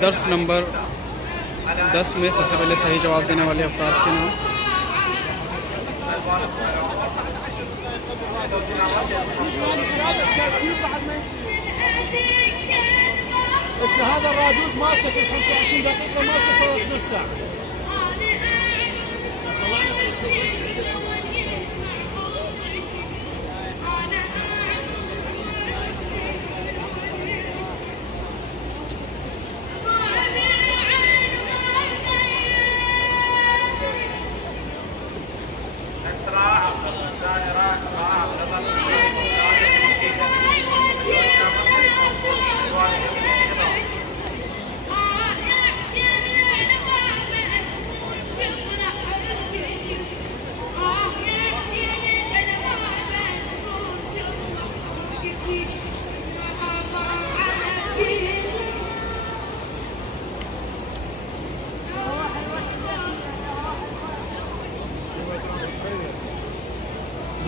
درس نمبر 10 میں سب سے پہلے صحیح جواب دینے والے افراد کے نام. بس هذا الرادود مالته في 25 دقيقة ما اتصلت نص ساعة.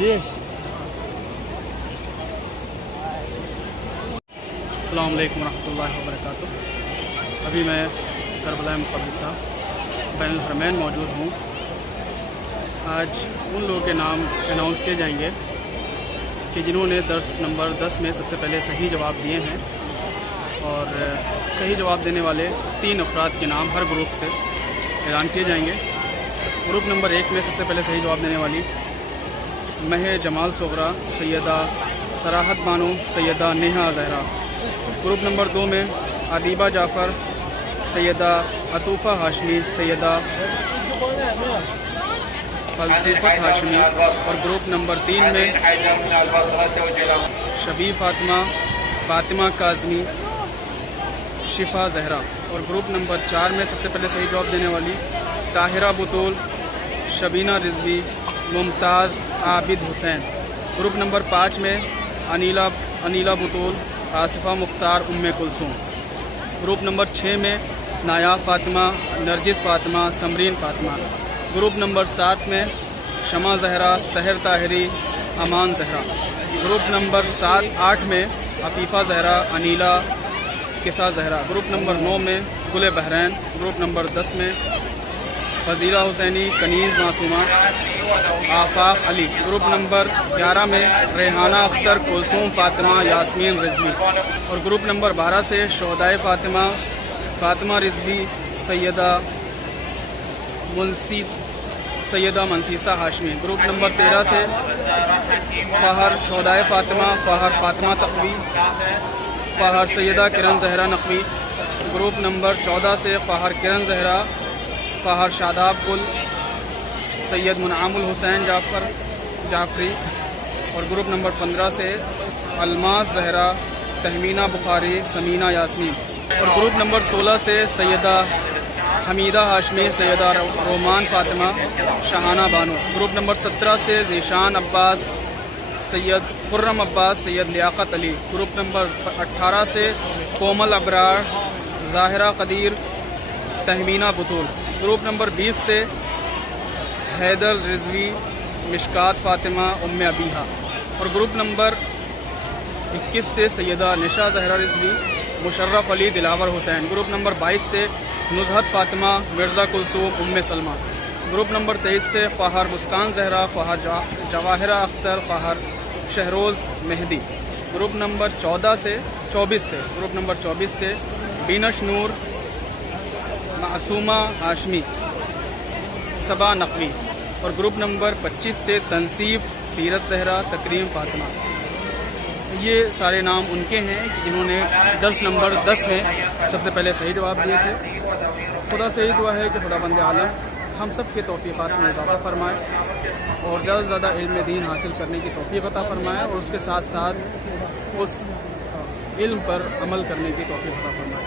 ليش؟ السلام علیکم ورحمۃ اللہ وبرکاتہ. ابھی میں کربلا مقدسہ بین الحرمین موجود ہوں. آج ان لوگوں کے نام اناؤنس کیے جائیں گے کہ جنہوں نے درس نمبر 10 میں سب سے پہلے صحیح جواب دیے ہیں، اور صحیح جواب دینے والے 3 افراد کے نام ہر گروپ سے اعلان کیے جائیں گے. گروپ نمبر 1 میں سب سے پہلے صحیح جواب دینے والی مہ جمال صغرا سیدہ سراحت بانو سیدہ نیہا زہرا. گروپ نمبر 2 میں عبیبہ جعفر سیدہ عطوفہ ہاشمی سیدہ فلسفت ہاشمی. اور گروپ نمبر 3 میں شبی فاطمہ فاطمہ کاظمی شفا زہرا. اور گروپ نمبر 4 میں سب سے پہلے صحیح جواب دینے والی طاہرہ بطول شبینہ رضوی ممتاز عابد حسین. گروپ نمبر 5 میں انیلا بطول آصفہ مختار کلثوم. گروپ نمبر 6 میں نایاب فاطمہ نرجس فاطمہ سمرین فاطمہ. گروپ نمبر 7 میں شمع زہرا سحر طاہری امان زہرا. گروپ نمبر 8 میں عفیفہ زہرا انیلا کسا زہرا. گروپ نمبر 9 میں گل بحرین. گروپ نمبر 10 میں فضیلہ حسینی کنیز معصومہ آفاق علی. گروپ نمبر 11 میں ریحانہ اختر کلثوم فاطمہ یاسمین رضوی. اور گروپ نمبر 12 سے شہدائے فاطمہ رضوی سیدہ منسیسہ ہاشمی. گروپ نمبر 13 سے فہر شہدائے فاطمہ تقوی فہر سیدہ کرن زہرا نقوی. گروپ نمبر 14 سے فہر کرن زہرا فہر شاداب گل سید منعم الحسین جعفری. اور گروپ نمبر 15 سے الماس زہرا تہمینہ بخاری سمینہ یاسمین. اور گروپ نمبر 16 سے سیدہ حمیدہ ہاشمی سیدہ رومان فاطمہ شہانہ بانو. گروپ نمبر 17 سے ذیشان عباس سید خرم عباس سید لیاقت علی. گروپ نمبر 18 سے کومل ابرار ظاہرہ قدیر تہمینہ بطول. گروپ نمبر 20 سے حیدر رضوی مشکات فاطمہ ابیہا. اور گروپ نمبر 21 سے سیدہ نشا زہرا رضوی مشرف علی دلاور حسین. گروپ نمبر 22 سے نزہت فاطمہ مرزا کلثوم سلمہ. گروپ نمبر 23 سے فہر مسکان زہرا فہر جواہرہ اختر فہر شہروز مہدی. گروپ نمبر 24 سے بینش نور معصومہ ہاشمی صبا نقوی. اور گروپ نمبر 25 سے تنصیف سیرت زہرا تکریم فاطمہ. یہ سارے نام ان کے ہیں کہ جنہوں نے درس نمبر 10 میں سب سے پہلے صحیح جواب دیے تھے. خدا سے یہ دعا ہے کہ خدا بند عالم ہم سب کے توفیقات میں اضافہ فرمائے اور زیادہ سے زیادہ علم دین حاصل کرنے کی توفیق عطا فرمائے، اور اس کے ساتھ ساتھ اس علم پر عمل کرنے کی توفیق عطا فرمائے.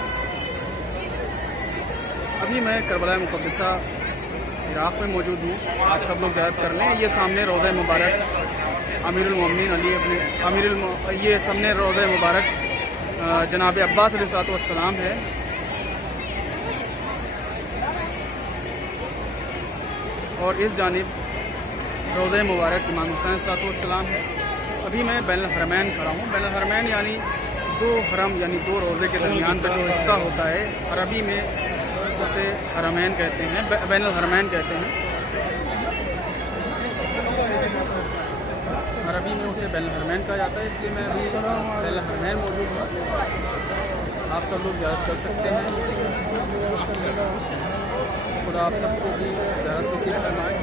ابھی میں کربلا مقدسہ عراق میں موجود ہوں. آپ سب لوگ زیارت کر لیں. یہ سامنے روضہ مبارک امیر المومنین علی یہ سامنے روضہ مبارک جناب عباس علیہ السلام ہے. اور اس جانب روضہ مبارک امام حسین علیہ السلام ہے. ابھی میں بین الحرمین کھڑا ہوں. بین الحرمین یعنی دو حرم یعنی دو روزے کے درمیان کا جو حصہ ہوتا ہے، عربی میں اسے حرمین کہتے ہیں، بین الحرمین کہتے ہیں، عربی میں اسے بین الحرمین کہا جاتا ہے، اس لیے میں ابھی بین الحرمین موجود ہوں۔ آپ سب لوگ زیارت کر سکتے ہیں، خدا آپ سب کو بھی زیارت نصیب فرمائے۔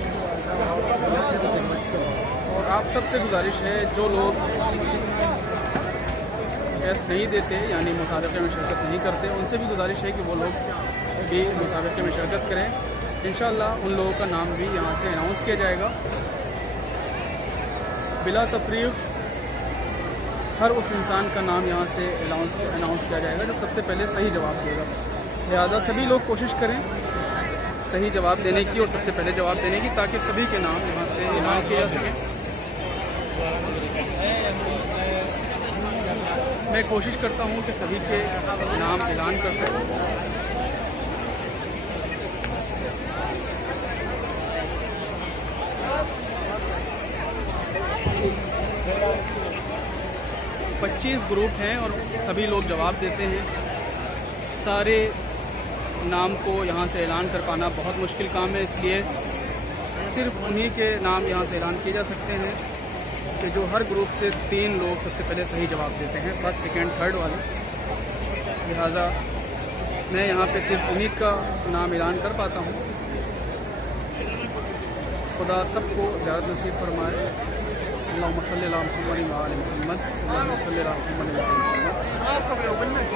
اور آپ سب سے گزارش ہے جو لوگ ٹیسٹ نہیں دیتے یعنی مسابقے میں شرکت نہیں کرتے، ان سے بھی گزارش ہے کہ وہ لوگ بھی مسابقے میں شرکت کریں۔ انشاءاللہ ان لوگوں کا نام بھی یہاں سے اناؤنس کیا جائے گا بلا تفریق۔ ہر اس انسان کا نام یہاں سے اناؤنس کیا جائے گا جو سب سے پہلے صحیح جواب دے گا، لہٰذا سبھی لوگ کوشش کریں صحیح جواب دینے کی اور سب سے پہلے جواب دینے کی، تاکہ سبھی کے نام یہاں سے اعلان کیا جا سکے۔ میں کوشش کرتا ہوں کہ سبھی کے نام اعلان کر سکوں۔ 25 گروپ ہیں اور سبھی لوگ جواب دیتے ہیں۔ سارے نام کو یہاں سے اعلان کر پانا بہت مشکل کام ہے، اس لیے صرف انہی کے نام یہاں سے اعلان کیے جا سکتے ہیں کہ جو ہر گروپ سے 3 لوگ سب سے پہلے صحیح جواب دیتے ہیں، فرسٹ سیکنڈ تھرڈ والے۔ لہٰذا میں یہاں پہ صرف انہی کا نام اعلان کر پاتا ہوں۔ خدا سب کو زیارت نصیب فرمائے۔ اللہم صلی علی محمد و آل محمد، اللہم صلی علی محمد و آل محمد۔